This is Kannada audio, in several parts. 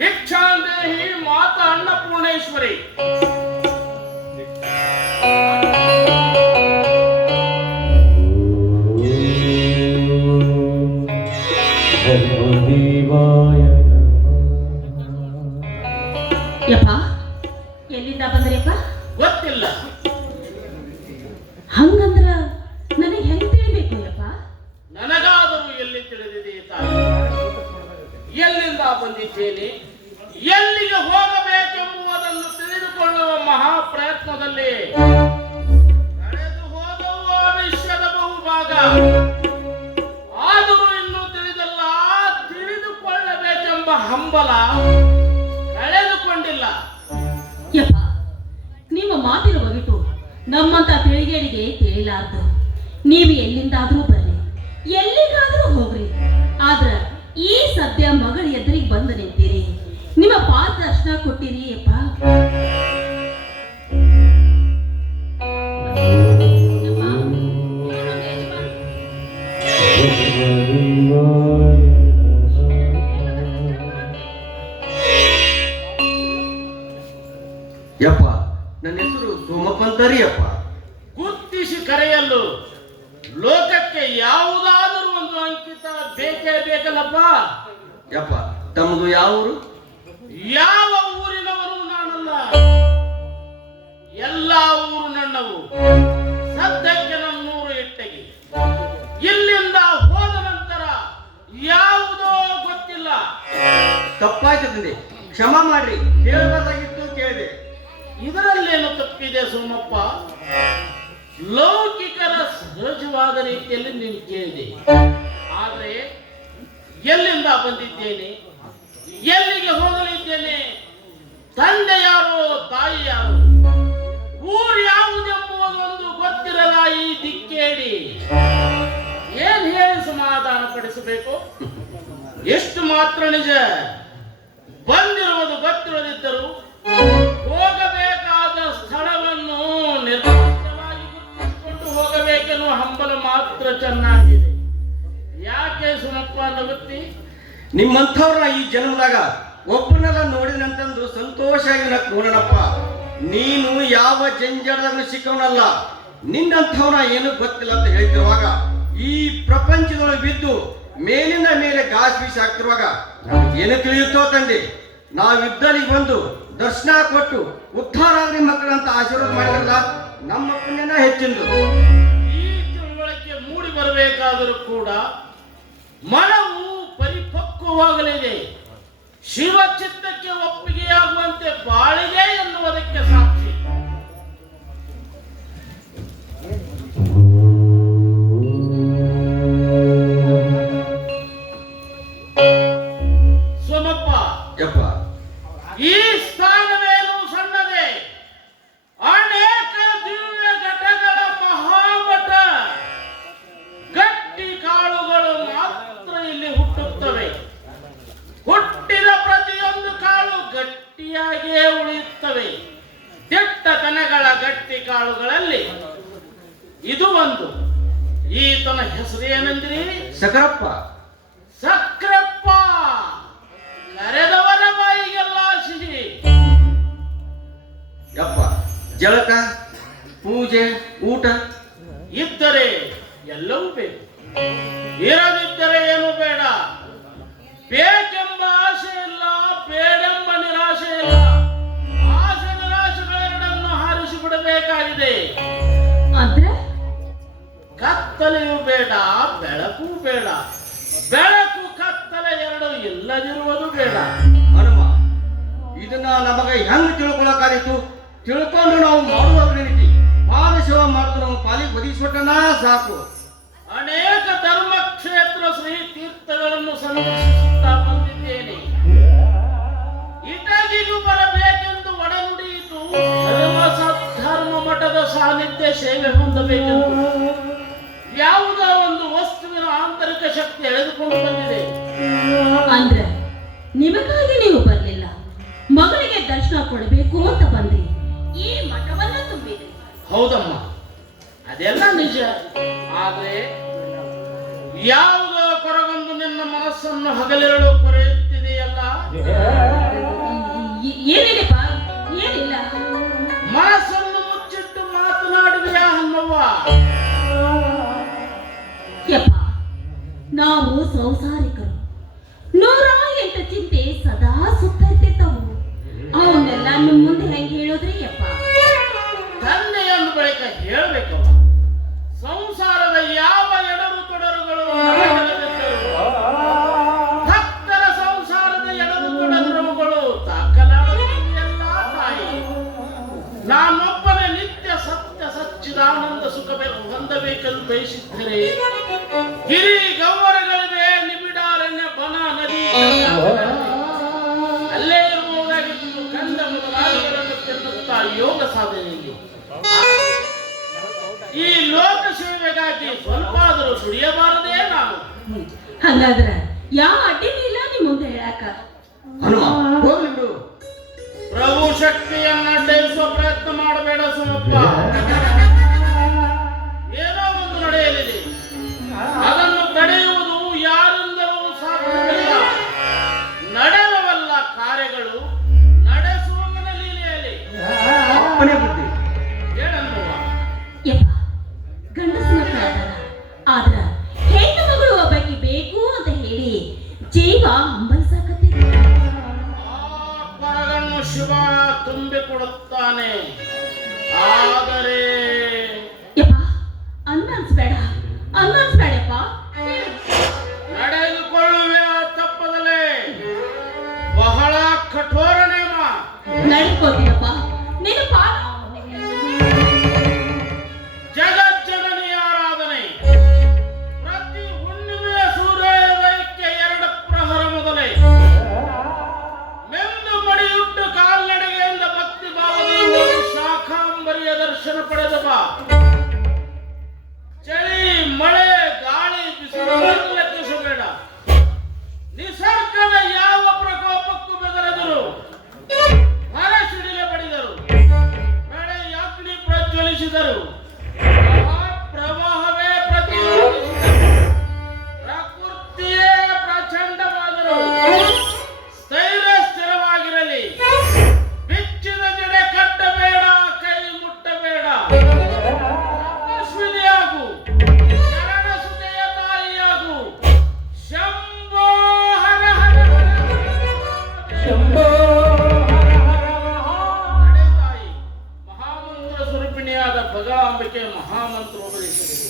ಭಿಕ್ಷಾಂದೇಹಿ ಮಾತಾ ಅನ್ನಪೂರ್ಣೇಶ್ವರಿ. ಯಪ್ಪ, ಎಲ್ಲಿಂದ ಬಂದ್ರಿಯಪ್ಪ? ಗೊತ್ತಿಲ್ಲ. ಹಂಗಂದ್ರ ನನಗೆ ಹೆಂಗ್ ತಿಳಿಬೇಕು ಯಪ್ಪ? ನನಗಾದರೂ ಎಲ್ಲಿ ತಿಳಿದಿದೆ ತಾಯಿ? ಎಲ್ಲಿಂದ ಬಂದಿದ್ದೇನೆ, ಎಲ್ಲಿಗೆ ಹೋಗಬೇಕೆಂಬುದನ್ನು ತಿಳಿದುಕೊಳ್ಳುವ ಮಹಾ ಪ್ರಯತ್ನದಲ್ಲಿ ಕಳೆದು ಹೋದವು ವಿಶ್ವದ ಬಹುಭಾಗ. ಆದರೂ ಇನ್ನೂ ತಿಳಿದಲ್ಲ, ತಿಳಿದುಕೊಳ್ಳಬೇಕೆಂಬ ಹಂಬಲ ಕಳೆದುಕೊಂಡಿಲ್ಲ. ಯಪ್ಪ, ನಿಮ್ಮ ಮಾತಿನ ಬಗೆಟು ನಮ್ಮಂತ ತಿಳಿಗೇಡಿಗೆ ತಿಳಿಲಾರ್ದು. ನೀವು ಎಲ್ಲಿಂದಾದ್ರೂ ಬರ್ರಿ, ಎಲ್ಲಿಗಾದ್ರೂ ಹೋಗ್ರಿ, ಆದ್ರ ಈ ಸದ್ಯ ಮಗಳ ಎದುರಿಗೆ ಬಂದು ನಿಂತೀರಿ. ನಿಮ್ಮ ಪಾದ ದರ್ಶನ ಕೊಟ್ಟಿರಿ ಯಪ್ಪ. ಯಪ್ಪ, ನನ್ನ ಹೆಸರು ಸೋಮಪ್ಪಂತರಿ ಯಪ್ಪ. ಗುರ್ತಿಸಿ ಕರೆಯಲು ಲೋಕಕ್ಕೆ ಯಾವುದಾದರೂ ಒಂದು ಅಂಕಿತ ಬೇಕೇ ಬೇಕಲ್ಲಪ್ಪ. ಯಪ್ಪ, ತಮ್ಮದು ಯಾವ ಊರು? ಯಾವ ಊರಿನವರು ನಾನಲ್ಲ, ಎಲ್ಲ ಊರು ನನ್ನವು. ಸದ್ಯಕ್ಕೆ ನನ್ನೂರು ಇಟ್ಟಗಿ. ಇಲ್ಲಿಂದ ಹೋದ ನಂತರ ಯಾವುದೋ ಗೊತ್ತಿಲ್ಲ. ತಪ್ಪಾಯ್ತು ತಂದೆ, ಕ್ಷಮ ಮಾಡ್ರಿ. ಕೇಳಬೇಕಾಗಿತ್ತು, ಕೇಳಿದೆ. ಇದರಲ್ಲೇನು ತಪ್ಪಿದೆ ಸೋಮಪ್ಪ? ಲೌಕಿಕರ ಸಹಜವಾದ ರೀತಿಯಲ್ಲಿ ನೀನು ಕೇಳಿದೆ. ಆದರೆ ಎಲ್ಲಿಂದ ಬಂದಿದ್ದೇನೆ, ಎಲ್ಲಿಗೆ ಹೋಗಲಿದ್ದೇನೆ, ತಂದೆ ಯಾರು, ತಾಯಿ ಯಾರು, ಊರು ಯಾವುದೆಂಬುದೊಂದು ಗೊತ್ತಿರಲ್ಲ ಈ ದಿಕ್ಕೇಡಿ. ಏನ್ ಹೇಳಿ ಸಮಾಧಾನ ಪಡಿಸಬೇಕು? ಎಷ್ಟು ಮಾತ್ರ ನಿಜ, ಬಂದಿರುವುದು ಗೊತ್ತಿರದಿದ್ದರೂ ಹೋಗಬೇಕಾದ ಸ್ಥಳವನ್ನು ನಿರ್ದಿಷ್ಟವಾಗಿ ಗುರುತಿಸಿಕೊಂಡು ಹೋಗಬೇಕೆನ್ನುವ ಹಂಬಲ ಮಾತ್ರ ಚೆನ್ನಾಗಿದೆ. ಯಾಕೆ ಸುಮಪ್ಪ ನಗುತ್ತಿ? ನಿಮ್ಮಂಥವ್ರನ್ನ ಈ ಜನ್ಮದಾಗ ಒಬ್ಬನೆಲ್ಲ ನೋಡಿದಂತಂದು ಸಂತೋಷವಾಗಿ ನೋಡೋಣಪ್ಪ. ನೀನು ಯಾವ ಜಂಜಡದಾಗ ಸಿಕ್ಕವನಲ್ಲ. ನಿನ್ನಂಥವ್ನ ಏನು ಗೊತ್ತಿಲ್ಲ ಅಂತ ಹೇಳ್ತಿರುವಾಗ, ಈ ಪ್ರಪಂಚದೊಳಗೆ ಬಿದ್ದು ಮೇಲಿನ ಮೇಲೆ ಗಾಸ್ ಬೀಸಿ ಆಗ್ತಿರುವಾಗ ಏನು ತಿಳಿಯುತ್ತೋ ತಂದೆ? ನಾವಿದ್ದಲ್ಲಿಗೆ ಬಂದು ದರ್ಶನ ಕೊಟ್ಟು ಉದ್ಧಾರ ಆಗ್ರಿ ಮಕ್ಕಳಂತ ಆಶೀರ್ವಾದ ಮಾಡಿದ್ರಲ್ಲ, ನಮ್ಮ ಪುಣ್ಯನ ಹೆಚ್ಚಿಂದು. ಈ ತಿಳುವಳಿಕೆ ಮೂಡಿ ಬರಬೇಕಾದರೂ ಕೂಡ ಮನವು ಪರಿಪಕ್ವವಾಗಲಿದೆ. ಶಿವಚಿತ್ತಕ್ಕೆ ಒಪ್ಪಿಗೆಯಾಗುವಂತೆ ಬಾಳಿಗೆ ಎನ್ನುವುದಕ್ಕೆ ಸಾಕ್ಷಿ. ಸೋಮಪ್ಪ, ಯಪ್ಪ, ಈ ಸ್ಥಾನವೇನು ಸಣ್ಣದೆ, ಅನೇಕ ದಿವ್ಯ ಘಟಗಳ ಮಹಾಮಠ. ಗಟ್ಟಿ ಕಾಳುಗಳು ಮಾತ್ರ ಇಲ್ಲಿ ಹುಟ್ಟುತ್ತವೆ. ಹುಟ್ಟಿದ ಪ್ರತಿಯೊಂದು ಕಾಳು ಗಟ್ಟಿಯಾಗಿಯೇ ಉಳಿಯುತ್ತವೆ. ದಿಟ್ಟತನಗಳ ಗಟ್ಟಿ ಕಾಳುಗಳಲ್ಲಿ ಇದು ಒಂದು. ಈತನ ಹೆಸರು ಏನೆಂದ್ರಿ? ಸಕರಪ್ಪ. ಸಕ್ರಪ್ಪ. ಕರೆದವರ ಬಾಯಿಗೆಲ್ಲ ಸಿಹಿ. ಯಪ್ಪ, ಜಳಕ, ಪೂಜೆ, ಊಟ ಇದ್ದರೆ ಎಲ್ಲವೂ ಬೇಕು, ಇರದಿದ್ದರೆ ಏನು ಬೇಡ. ಬೇಕೆಂಬ ಆಸೆ ಇಲ್ಲ, ಬೇಡೆಂಬ ನಿರಾಶೆ ಇಲ್ಲ. ಆಸೆ ನಿರಾಶೆಗಳೆರಡನ್ನು ಹಾರಿಸಿ ಬಿಡಬೇಕಾಗಿದೆ. ಅಂದ್ರೆ ಕತ್ತಲೆಯೂ ಬೇಡ, ಬೆಳಕು ಬೇಡ. ಬೆಳಕು ಕತ್ತಲೆ ಎರಡು ಇಲ್ಲದಿರುವುದು ಬೇಡ. ಹನುಮ, ಇದನ್ನ ನಮಗೆ ಹೆಂಗ್ ತಿಳ್ಕೊಳಕಾದಿತ್ತು? ತಿಳ್ಕೊಂಡು ನಾವು ಮಾಡುವ ರೀತಿ ಪಾದ ಸೇವೆ ಮಾಡ್ತು ನಾವು ಪಾಲಿಗೆ ಒದಗಿಸ್ಬಿಟ್ಟನ ಸಾಕು. ಅನೇಕ ಧರ್ಮಕ್ಷೇತ್ರ ಶ್ರೀ ತೀರ್ಥಗಳನ್ನು ಸಂದರ್ಶಿಸುತ್ತಾ ಬಂದಿದ್ದೇನೆ. ಇಟಗಿಗೂ ಬರಬೇಕೆಂದು ಒಡನುಡಿಯಿತು. ಧರ್ಮ ಮಠದ ಸಾನ್ನಿಧ್ಯ ಸೇವೆ ಹೊಂದಬೇಕೆಂದು ಯಾವುದೋ ಒಂದು ವಸ್ತುವಿನ ಆಂತರಿಕ ಶಕ್ತಿ ಎಳೆದುಕೊಂಡು ಬಂದಿದೆ. ಅಂದ್ರೆ ನಿಮಗಾಗಿ ನೀವು ಬರ್ಲಿಲ್ಲ, ಹೌದಮ್ಮ, ಅದೆಲ್ಲ ನಿಜ. ಆದ್ರೆ ಯಾವುದೋ ಕೊರಗೊಂದು ನಿನ್ನ ಮನಸ್ಸನ್ನು ಹಗಲಿರಳು ಕೊರೆಯುತ್ತಿದೆಯಲ್ಲ. ಏನಿಲ್ಲಪ್ಪ, ಏನಿಲ್ಲ. ಮನಸ್ಸನ್ನು ಮುಚ್ಚಿಟ್ಟು ಮಾತನಾಡುವೆಯಾ ಹನ್ನವ್ವ? ಯಪ್ಪ, ನಾವು ಸಂಸಾರಿಕರು. 108 ಚಿಂತೆ ಸದಾ ಸುತ್ತ ಇರ್ತಿದ್ದವು. ಅವನ್ನೆಲ್ಲ ನಿಮ್ಮ ಮುಂದೆ ಹೆಂಗೆ ಹೇಳಿದ್ರಿ ಯಪ್ಪ? ತಂದೆ ಅಂದ ಬಳಿಕ ಹೇಳ್ಬೇಕವ್ವ. ಸಂಸಾರದ ಯಾವ ಎಡರು ತೊಡರುಗಳು ಭಕ್ತರ ಸಂಸಾರದ ಎಡರು ತೊಡರುಗಳು ದಾಖಲಾಗುತ್ತಿದೆಯಲ್ಲ ತಾಯಿ. ನಾನೊಬ್ಬನೇ ನಿತ್ಯ ಸತ್ಯ ಸಚ್ಚಿದಾನಂದ ಸುಖಬೇಕು ಹೊಂದಬೇಕೆಂದು ಬಯಸಿದ್ದರೆ ಗಿರಿ ಗೌವರಗಳಿವೆ, ನಿಬಿಡಾರಣ್ಯ ಬನ ನದಿ ಅಲ್ಲೇ ಇರುವುದಾಗಿದ್ದು ಕಂದ ಮೊದಲಾದಗಳನ್ನು ತಿನ್ನುತ್ತಾ ಯೋಗ ಸಾಧನೆಯಲ್ಲಿ ಈ ಲೋಕ ಸೇವೆಗಾಗಿ ಸ್ವಲ್ಪ ಆದರೂ ದುಡಿಯಬಾರದೇ ನಾನು? ಹಂಗಾದ್ರ ಯಾವ ಅಡ್ಡಿನೂ ಇಲ್ಲ ನಿಮ್ ಮುಂದೆ ಹೇಳಾಕ. ಹನುಮ ಹೋಗ್ಲಿ ಬಿಡು. ಪ್ರಭು ಶಕ್ತಿಯನ್ನ ಅಡ್ಡಯಿಸುವ ಪ್ರಯತ್ನ ಮಾಡಬೇಡ ಸುಮಪ್ಪ. ಏನೋ ಒಂದು ನಡೆಯಲಿದೆ, ಅದನ್ನು ತಡೆಯುವುದು ಯಾರಿಂದಲೂ ಸಾಧ್ಯವಿಲ್ಲ. ನಡೆಯುವಲ್ಲ ಕಾರ್ಯಗಳು, ನಡೆಸುವವನ ಲೀಲೆಯಲ್ಲಿ. ಅಪ್ಪನೇ ಬುದ್ಧಿ. ಏನನ್ನುವ? ಯಪ್ಪ, ಗಂಡಸನ ಕಾರಣ ಆದ್ರ ಹೆಣ್ಣು ಮಗಳು ಒಬ್ಬಾಕಿ ಬೇಕು ಅಂತ ಹೇಳಿ ಜೀವ ಹಂಬಲಿಸಾಕತ್ತಿದ್ರು. ಕೊರಗನ್ನು ಶಿವ ತುಂಬಿಕೊಡುತ್ತಾನೆ. ಆದರೆ ಯಪ್ಪ, ಅನ್ಮಾನ್ಸ್ಬೇಡಪ್ಪ. ನಡೆದುಕೊಳ್ಳುವ ತಪ್ಪದಲೇ ಬಹಳ ಕಠೋರ ನೇಮ. ನಡ್ಕೋತೀನಪ್ಪ, ನಿನ್ನ ಪಾದ ಜಗಜ್ಜನನಿ ಆರಾಧನೆ ಪ್ರತಿ ಹುಣ್ಣಿಮೆಯ ಸೂರ್ಯೋದಯಕ್ಕೆ 2 ಪ್ರಹರ ಮೊದಲೇ ಮೆಂದು ಮಡಿಯುಟ್ಟು ಕಾಲ್ನಡಿಗೆಯಿಂದ ಭಕ್ತಿ ಭಾವದಿಂದ ಶಾಖಾಂಬರಿಯ ದರ್ಶನ ಪಡೆದ ಬಾ. ಚಳಿ ಮಳೆ ಗಾಳಿ ಬಿಸಿಲು ಲೆಕ್ಕಿಸಬೇಡ. ನಿಸರ್ಗದ ಯಾವ ಪ್ರಕೋಪಕ್ಕೂ ಬೆದರೆದರು, ಹರಸಿಡಿಲೆ ಬಡಿದರು, ಬೆಳೆ ಅಗ್ನಿ ಪ್ರಜ್ವಲಿಸಿದರು, ಪ್ರವಾಹವೇ ಪ್ರತಿರೋಧಿಸಿದರು, ಪ್ರಕೃತಿಯೇ ಪ್ರಚಂಡವಾದರು. ಸ್ಥೈರ್ಯ ಸ್ಥಿರವಾಗಿರಲಿ, ಬಿಚ್ಚಿದ ಜಡೆ ಕಟ್ಟಬೇಡ, ಕೈ ಮುಟ್ಟಬೇಡ. ಅಶ್ವಿನಿಯಾಗು, ಶರಣ ಸುತೆಯ ತಾಯಿಯಾಗು. ಶಂಭೋ ಹರ ಹರ ಶಂಭೋ ತಾಯಿ ಮಹಾಮಂತ್ರ ಸ್ವರೂಪಿಣಿಯಾದ ಭಗಾಂಬಿಕೆ ಮಹಾಮಂತ್ರ ಉಪದೇಶಿಸಿದರು.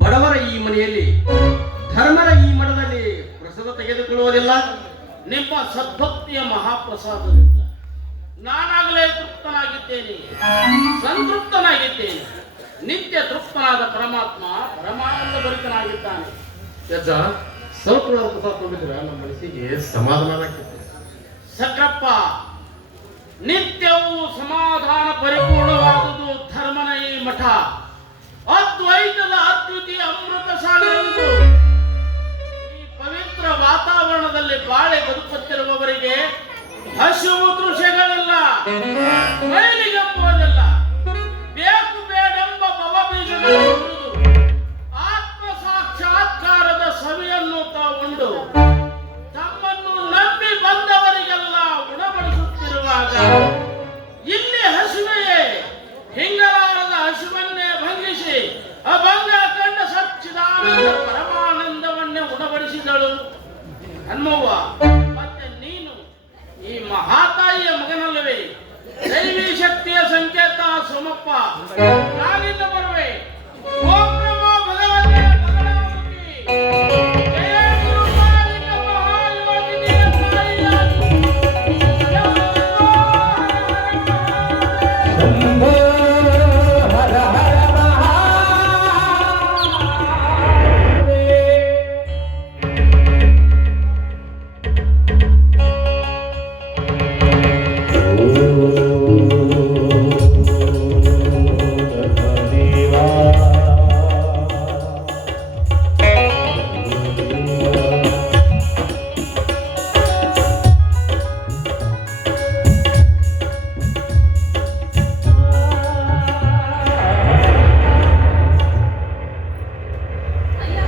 ಬಡವರ ಈ ಮನೆಯಲ್ಲಿ ಧರ್ಮರ ಈ ಮಠದಲ್ಲಿ ಪ್ರಸಾದ ತೆಗೆದುಕೊಳ್ಳುವುದಿಲ್ಲ. ನಿಮ್ಮ ಸದ್ಭಕ್ತಿಯ ಮಹಾಪ್ರಸಾದದಿಂದ ನಾನಾಗಲೇ ತೃಪ್ತನಾಗಿದ್ದೇನೆ, ಸಂತೃಪ್ತನಾಗಿದ್ದೇನೆ. ನಿತ್ಯ ತೃಪ್ತನಾದ ಪರಮಾತ್ಮ ಪರಮಾನಂದ ಭರಿತನಾಗಿದ್ದಾನೆ. ಯಜ್ಜ, ಸ್ವಲ್ಪ ಪ್ರಸಾದ ಕೊಂಡಿದ್ರೆ ನಮ್ಮ ಮನಸ್ಸಿಗೆ ಸಮಾಧಾನ ಆಗ್ತದೆ. ಸಕ್ರಪ್ಪ, ನಿತ್ಯವೂ ಸಮಾಧಾನ ಪರಿಪೂರ್ಣವಾದುದು ಧರ್ಮನ ಈ ಮಠ. ಅದ್ವೈತದ ಅದ್ವಿತೀಯ ಅಮೃತ ಸಾಗರಂತು ಈ ಪವಿತ್ರ ವಾತಾವರಣದಲ್ಲಿ ಬಾಳೆ ಬದುಕುತ್ತಿರುವವರಿಗೆ ಹಸಿವು ದೃಶ್ಯಗಳಿಲ್ಲ, ಮೈಲಿಗಂಬುವುದಿಲ್ಲ. ಬೇಕು ಬೇಡೆಂಬ ಭವಬೀಜಗಳು ಹುರಿದು ಆತ್ಮ ಸಾಕ್ಷಾತ್ಕಾರದ ಸವಿಯನ್ನು ತಾವುಂಡು ದರ್ಶನಪ್ಪ. ನಾನಿಂದ ಬರುವೆ. ಓಂ ನಮೋ ಭಗವತೆ ಭಗವತಿ. ಜಯ ಗುರುಪಾಲಿಕ ಮಹಾಯೋಗಿನಿಯ ತಾಯಿಯಾಗಿ. ಶಂಭೋ ಹರ ಹರ ಅಯ್ಯ,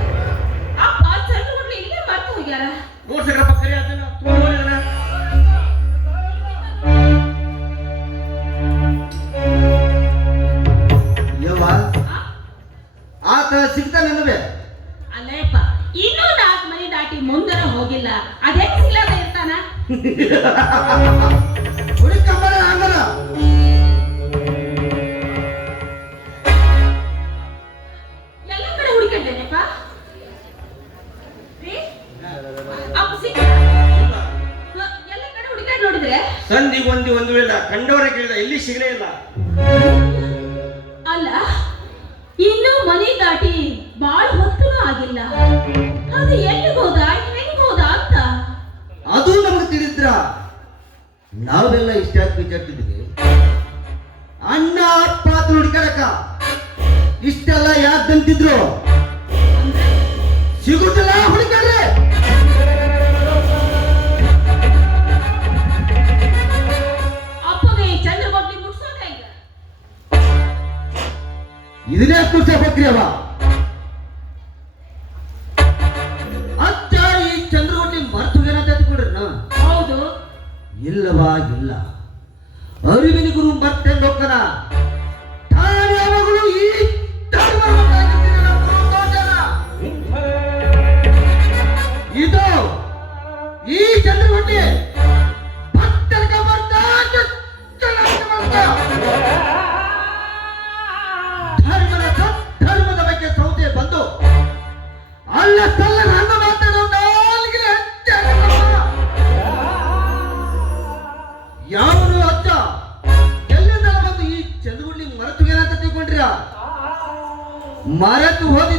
ಅಪ್ಪ ಚಂದ್ರಗುಡ್ಲಿ ಇಲ್ಲೇ ಮರ್ತು ಹೋಗ್ಯಾರ. ನೋಡ್ಸಕ್ರಪ್ಪ ಕರಿ ಅದನ್ನ ತಗೊಂಡ್ ಹೋಗಿದಾನ. ಯವ್ವ ಆ? ಆತ ಸಿಗ್ತಾನಲ್ವೇ? ಅಲ್ಲೇಪ್ಪ ಇನ್ನೂ 4 ಮನೆ ದಾಟಿ ಮುಂದರ ಹೋಗಿಲ್ಲ, ಅದೇ ಸಿಗ್ಲಾದ ಇರ್ತಾನ. ಹುಡುಕಂಬರ ಹಂಗರ ಎಲ್ಲ ಕಡೆ ಹುಡುಕಿದ್ದೇನೆಪ್ಪ. ರೀ? ಅಪ್ಪ ಸಿಕ್ಕ ಎಲ್ಲ ಕಡೆ ಹುಡುಕಾಡ್ ನೋಡಿದ್ರೆ ಸಂಧಿ ಒಂದು ಇಲ್ಲ, ಕಂಡವರ ಕೇಳಿದ ಎಲ್ಲಿ ಸಿಗಲೇ ಇಲ್ಲ. ಅಲ್ಲ ಇನ್ನೂ ಮನೆ ದಾಟಿ ಬಾಳ ಹೊತ್ತೂ ಆಗಿಲ್ಲ, ಅದು ಎಲ್ಲಿಗೆ ಹೋದ ಹೆಂಗ್ ಹೋದ ಅಂತ. ಅದು ನಮ್ಗೆ ತಿಳಿದ್ರ ನಾವೆಲ್ಲ ಇಷ್ಟಾಗಿ ವಿಚಾರಿಸಿದ್ವಿ. ಅಣ್ಣ ಅಪ್ಪ ಅಂತ ಹುಡುಕಾಡಕ ಇಷ್ಟೆಲ್ಲ ಯಾಕಂತಿದ್ರು? ಸಿಗುದಿಲ್ಲ ಹುಡುಕಾಡ್ರೆ. ಅಪ್ಪಗೆ ಚಂದ್ರಬಾಬಿ ಮುಟ್ಸೋದ ಈಗ. ಇದನ್ನೇ ಕುರ್ಸಬೇಕ್ರಿ ಅವ. ಅಚ್ಚ ಈ ಚಂದ್ರವಟ್ಟಿ ಮರ್ತು ಏನಂತ ಕೊಡ್ರಿ ನಾ? ಹೌದು, ಇಲ್ಲವಾ ಇಲ್ಲ. ಅರಿವಿನ ಗುರು ಮತ್ತೆ ಲೋಕನ ಯಾವಾಗಲೂ ಈ ಇದು ಈ ಚಂದ್ರವಟ್ಟಿ ಭಕ್ತರ್ಗ ಬರ್ತಾ ಧರ್ಮದ ಬಗ್ಗೆ ಸೌದೆ ಬಂದು ಅಲ್ಲ ಸಲ್ಲ ನನ್ನ ಮಾತಾಡೋ ನಾಲ್ಗಿನ ಯಾವನು ಅಜ್ಜ ಎಲ್ಲಿಂದ ಬಂದು ಈ ಚಂದ್ರಗುಡ್ಲಿ ಮರೆತು ಏನಂತ ತಿಳ್ಕೊಂಡ್ರ? ಮರೆತು ಹೋದ